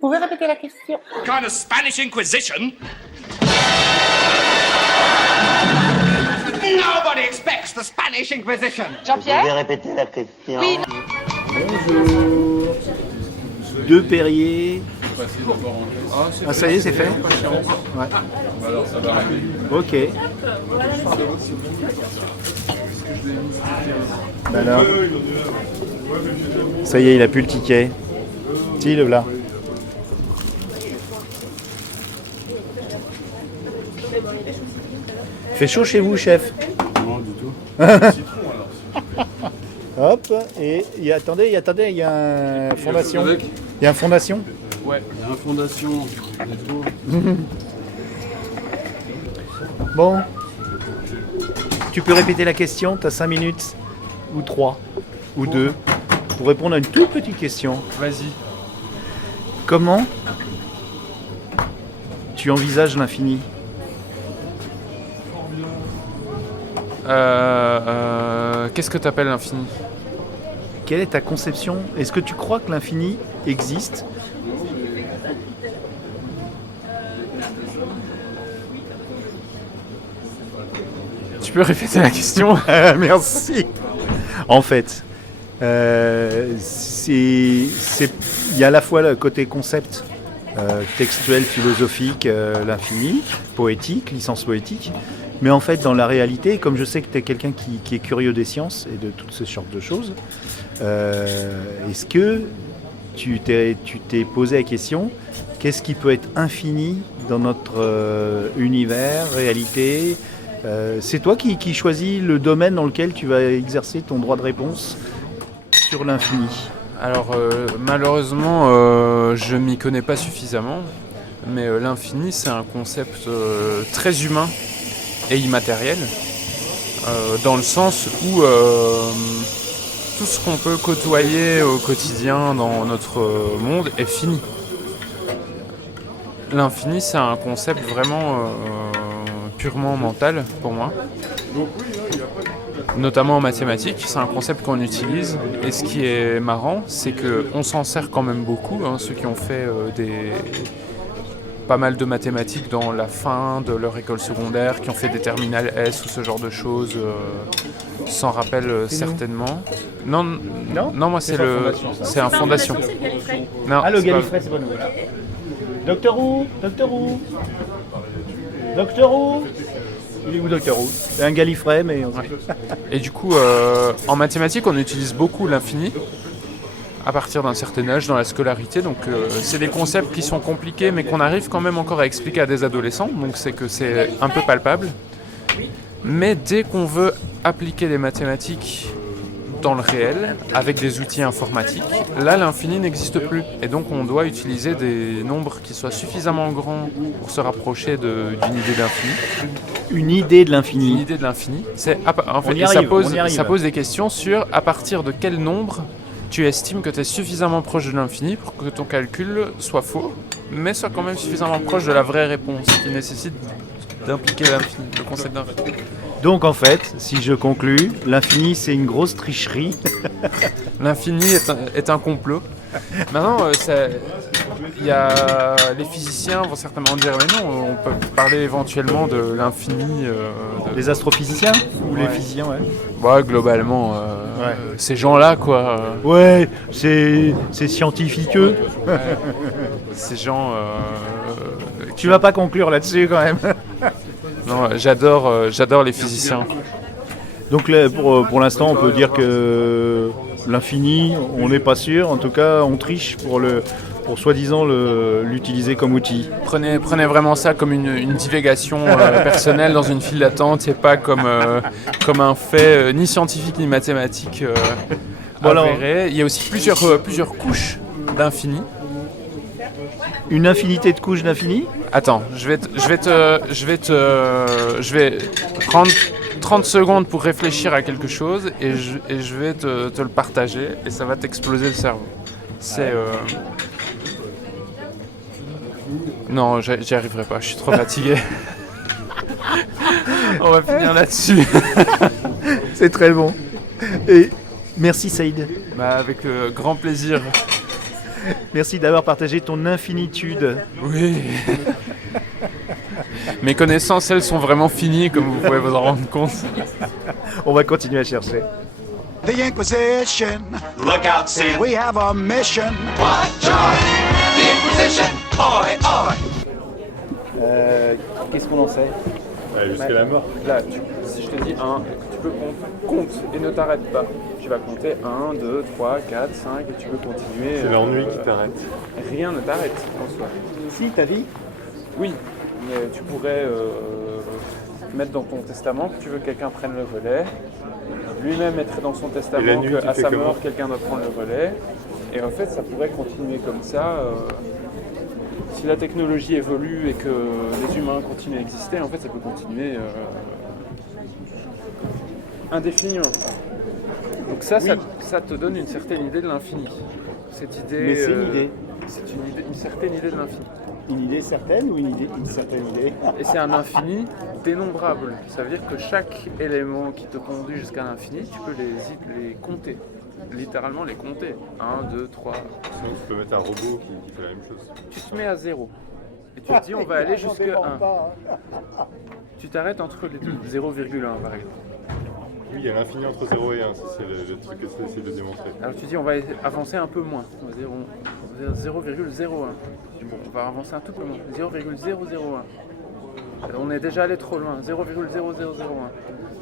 Pouvez répéter la question? Kind of Spanish Inquisition? Nobody expects the Spanish Inquisition. Jean-Pierre? Pouvez répéter la question? Oui. Bonjour. Deux Perrier. Ah, ça y est, c'est fait? Ouais. Alors ça va arriver. Ok. Alors. Ça y est, il a plus le ticket. Si, le voilà. Il fait chaud chez vous, chef? Non, du tout. Hop, et attendez, il y a un fondation. Il y a un fondation? Ouais, il y a une fondation. Let's go. Bon. Tu peux répéter la question, tu as 5 minutes, ou 3, ou 2, pour répondre à une toute petite question. Vas-y. Comment tu envisages l'infini? Qu'est-ce que tu appelles l'infini? Quelle est ta conception? Est-ce que tu crois que l'infini existe? Tu peux répéter la question? Merci. En fait, il y a à la fois le côté concept textuel, philosophique, l'infini, poétique, licence poétique, mais en fait dans la réalité, comme je sais que tu es quelqu'un qui est curieux des sciences et de toutes ces sortes de choses, est-ce que tu t'es posé la question, qu'est-ce qui peut être infini dans notre univers, réalité? C'est toi qui choisis le domaine dans lequel tu vas exercer ton droit de réponse sur l'infini. Alors malheureusement, je m'y connais pas suffisamment, mais l'infini c'est un concept très humain et immatériel, dans le sens où tout ce qu'on peut côtoyer au quotidien dans notre monde est fini. L'infini c'est un concept vraiment purement mental pour moi. Notamment en mathématiques, c'est un concept qu'on utilise, et ce qui est marrant, c'est qu'on s'en sert quand même beaucoup, hein, ceux qui ont fait pas mal de mathématiques dans la fin de leur école secondaire, qui ont fait des terminales S ou ce genre de choses, s'en rappellent certainement. Non, moi c'est un fondation. Non, Ah, le c'est pas- Gallifrey, c'est pas nous. Docteur Who, Docteur Who, Docteur Who. Il est où Docteur Who? C'est un Gallifrey, mais... Et du coup, en mathématiques, on utilise beaucoup l'infini à partir d'un certain âge dans la scolarité. Donc, c'est des concepts qui sont compliqués, mais qu'on arrive quand même encore à expliquer à des adolescents. Donc, c'est que c'est un peu palpable. Mais dès qu'on veut appliquer les mathématiques dans le réel, avec des outils informatiques, là, l'infini n'existe plus. Et donc, on doit utiliser des nombres qui soient suffisamment grands pour se rapprocher d'une idée d'infini. Une idée de Une l'infini. idée de l'infini. En fait, On y arrive, ça pose des questions sur à partir de quel nombre tu estimes que tu es suffisamment proche de l'infini pour que ton calcul soit faux, mais soit quand même suffisamment proche de la vraie réponse, qui nécessite d'impliquer l'infini, le concept d'infini. Donc en fait, si je conclus, l'infini c'est une grosse tricherie. L'infini est un complot. Maintenant, les physiciens vont certainement dire mais non, on peut parler éventuellement de l'infini. Les astrophysiciens ou les Ouais. physiciens, ouais. Ouais, globalement, Ouais. ces gens-là, quoi. Ouais, c'est scientifique. Ces gens. Tu vas pas conclure là-dessus quand même. Non, j'adore les physiciens. Donc là, pour l'instant, on peut dire que l'infini, on n'est pas sûr. En tout cas, on triche pour soi-disant l'utiliser comme outil. Prenez vraiment ça comme une divagation personnelle dans une file d'attente et pas comme un fait ni scientifique ni mathématique Voilà. avéré. Il y a aussi plusieurs couches d'infini. Une infinité de couches d'infini. Attends, je vais prendre 30 secondes pour réfléchir à quelque chose et je vais te le partager et ça va t'exploser le cerveau. C'est... Non, j'y arriverai pas, je suis trop fatigué. On va finir là-dessus. C'est très bon. Et merci Saïd. Avec grand plaisir. Merci d'avoir partagé ton infinitude. Oui. Mes connaissances, elles, sont vraiment finies, comme vous pouvez vous en rendre compte. On va continuer à chercher. The Inquisition. Look out, Sid. We have a mission. Watch out! The Inquisition! Oi, oi! Qu'est-ce qu'on en sait? Jusqu'à la mort. Là, si je te dis 1, tu peux compter et ne t'arrête pas. Tu vas compter 1, 2, 3, 4, 5 et tu peux continuer. C'est l'ennui qui t'arrête. Rien ne t'arrête en soi. Si, ta vie? Oui, mais tu pourrais mettre dans ton testament que tu veux que quelqu'un prenne le relais. Lui-même mettrait dans son Et la testament nuit, qu'à tu fais sa comment? mort, quelqu'un doit prendre le relais. Et en fait, ça pourrait continuer comme ça. Si la technologie évolue et que les humains continuent à exister, en fait, ça peut continuer indéfiniment. Donc ça te donne une certaine idée de l'infini. Cette idée. Mais c'est une idée. C'est une certaine idée de l'infini. Une idée certaine ou une certaine idée? Et c'est un infini dénombrable. Ça veut dire que chaque élément qui te conduit jusqu'à l'infini, tu peux les compter. Littéralement les compter. 1, 2, 3. Sinon, tu peux mettre un robot qui fait la même chose. Tu te mets à 0. Et tu te dis on va aller jusqu'à 1. Tu t'arrêtes entre les deux. 0,1 par exemple. Oui, il y a l'infini entre 0 et 1, ça c'est le truc que ça essaie de démontrer. Alors tu dis on va avancer un peu moins. On va dire 0,01. Bon, on va avancer un tout peu moins. 0,001. On est déjà allé trop loin. 0,0001.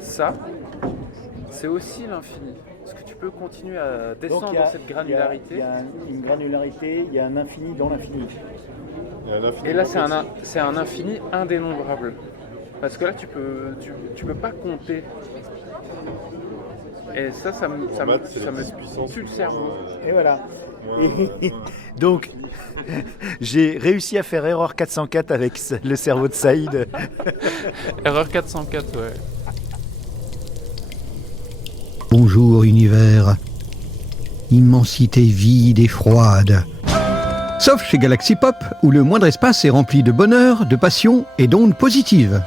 Ça, c'est aussi l'infini. Est-ce que tu peux continuer à descendre dans cette granularité? Il y a une granularité, il y a un infini dans l'infini. Il y a un infini Et là, dans c'est un infini indénombrable. Parce que là, tu peux pas compter. Et ça me tue le cerveau. Et voilà. Donc, j'ai réussi à faire erreur 404 avec le cerveau de Saïd. Erreur 404, ouais. Bonjour univers, immensité vide et froide. Sauf chez Galaxy Pop, où le moindre espace est rempli de bonheur, de passion et d'ondes positives.